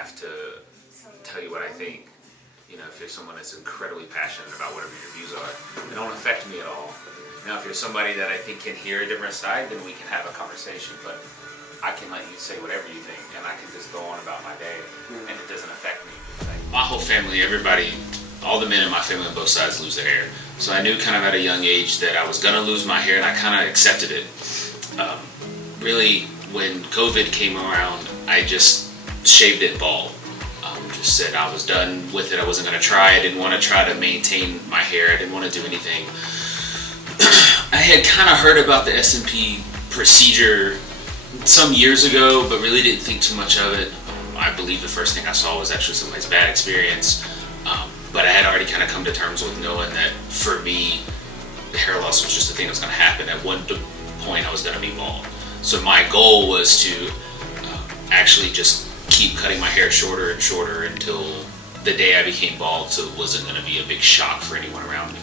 have to tell you what I think. You know, if you're someone that's incredibly passionate about whatever your views are, they don't affect me at all. Now, if you're somebody that I think can hear a different side, then we can have a conversation, but I can let you say whatever you think, and I can just go on about my day, and it doesn't affect me. My whole family, everybody, all the men in my family on both sides lose their hair. So I knew kind of at a young age that I was gonna lose my hair, and I kind of accepted it. Really, when COVID came around, I just shaved it bald. Just said I was done with it. I wasn't gonna try. I didn't want to try to maintain my hair. I didn't want to do anything. I had kind of heard about the S&P procedure some years ago, but really didn't think too much of it. I believe the first thing I saw was actually somebody's bad experience. But I had already kind of come to terms with knowing that for me, the hair loss was just a thing that was going to happen. At one point, I was going to be bald. So my goal was to actually just keep cutting my hair shorter and shorter until the day I became bald, so it wasn't going to be a big shock for anyone around me.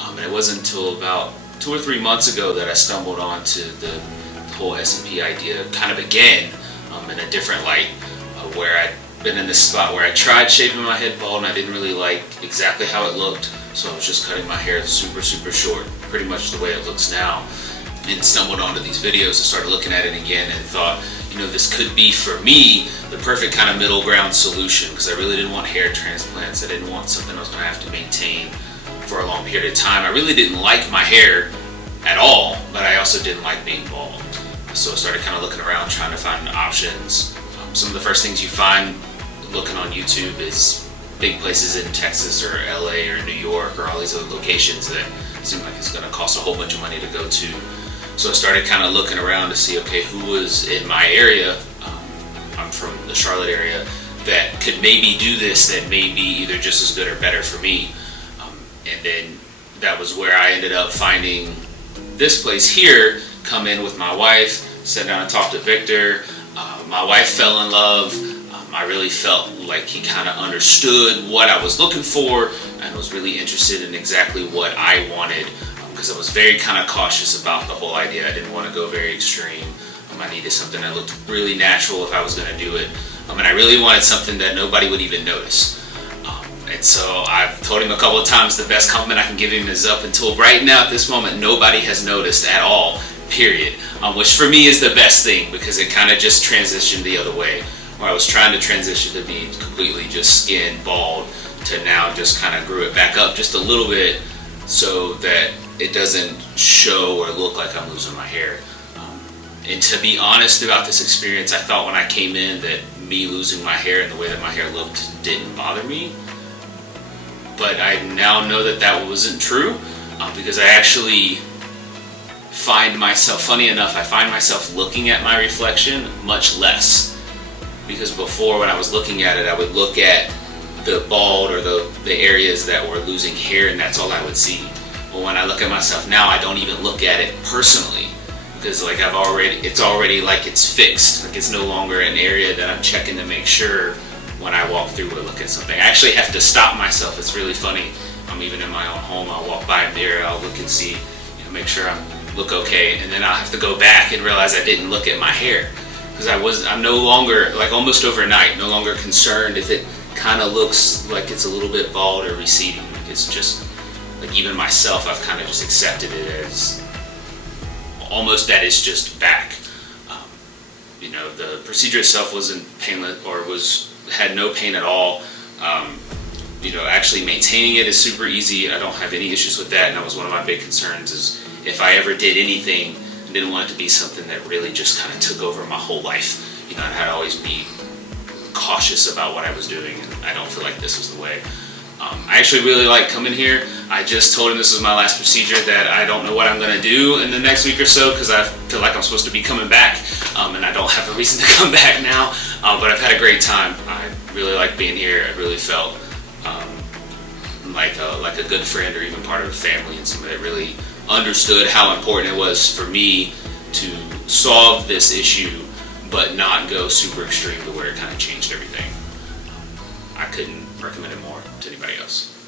And it wasn't until about 2 or 3 months ago that I stumbled onto the whole S&P idea kind of again in a different light, where I'd been in this spot where I tried shaving my head bald and I didn't really like exactly how it looked, so I was just cutting my hair super short, pretty much the way it looks now, and stumbled onto these videos and started looking at it again and thought, you know, this could be for me the perfect kind of middle ground solution, because I really didn't want hair transplants. I didn't want something I was going to have to maintain for a long period of time. I really didn't like my hair at all, but I also didn't like being bald. So I started kind of looking around, trying to find options. Some of the first things you find looking on YouTube is big places in Texas or LA or New York or all these other locations that seem like it's going to cost a whole bunch of money to go to. So I started kind of looking around to see, okay, who was in my area, I'm from the Charlotte area, that could maybe do this, that may be either just as good or better for me. And then that was where I ended up finding this place here, come in with my wife, sit down and talk to Victor. My wife fell in love. I really felt like he kind of understood what I was looking for and was really interested in exactly what I wanted, because I was very kind of cautious about the whole idea. I didn't want to go very extreme. I needed something that looked really natural if I was going to do it. And I really wanted something that nobody would even notice. And so I've told him a couple of times the best compliment I can give him is up until right now at this moment, nobody has noticed at all, period. Which for me is the best thing, because it kind of just transitioned the other way, where I was trying to transition to being completely just skin bald to now just kind of grew it back up just a little bit so that it doesn't show or look like I'm losing my hair. And to be honest about this experience, I thought when I came in that me losing my hair and the way that my hair looked didn't bother me. But I now know that that wasn't true, because I actually find myself, funny enough, I find myself looking at my reflection much less. Because before, when I was looking at it, I would look at the bald or the areas that were losing hair, and that's all I would see. But when I look at myself now, I don't even look at it personally, because like it's already like it's fixed. Like it's no longer an area that I'm checking to make sure when I walk through or look at something. I actually have to stop myself. It's really funny. I'm even in my own home. I'll walk by a mirror. I'll look and see, make sure I look okay, and then I'll have to go back and realize I didn't look at my hair, because I'm no longer, like almost overnight, no longer concerned if it kind of looks like it's a little bit bald or receding. Like it's just like, even myself, I've kind of just accepted it as almost that it's just back. The procedure itself wasn't painless or had no pain at all. Actually maintaining it is super easy. I don't have any issues with that, and that was one of my big concerns, is if I ever did anything, I didn't want it to be something that really just kind of took over my whole life. I had to always be cautious about what I was doing, and I don't feel like this was the way. I actually really like coming here. I just told him this is my last procedure, that I don't know what I'm going to do in the next week or so, because I feel like I'm supposed to be coming back, and I don't have a reason to come back now, but I've had a great time. I really like being here. I really felt like a good friend, or even part of the family, and somebody that really understood how important it was for me to solve this issue, but not go super extreme to where it kind of changed everything. I couldn't recommend it more to anybody else.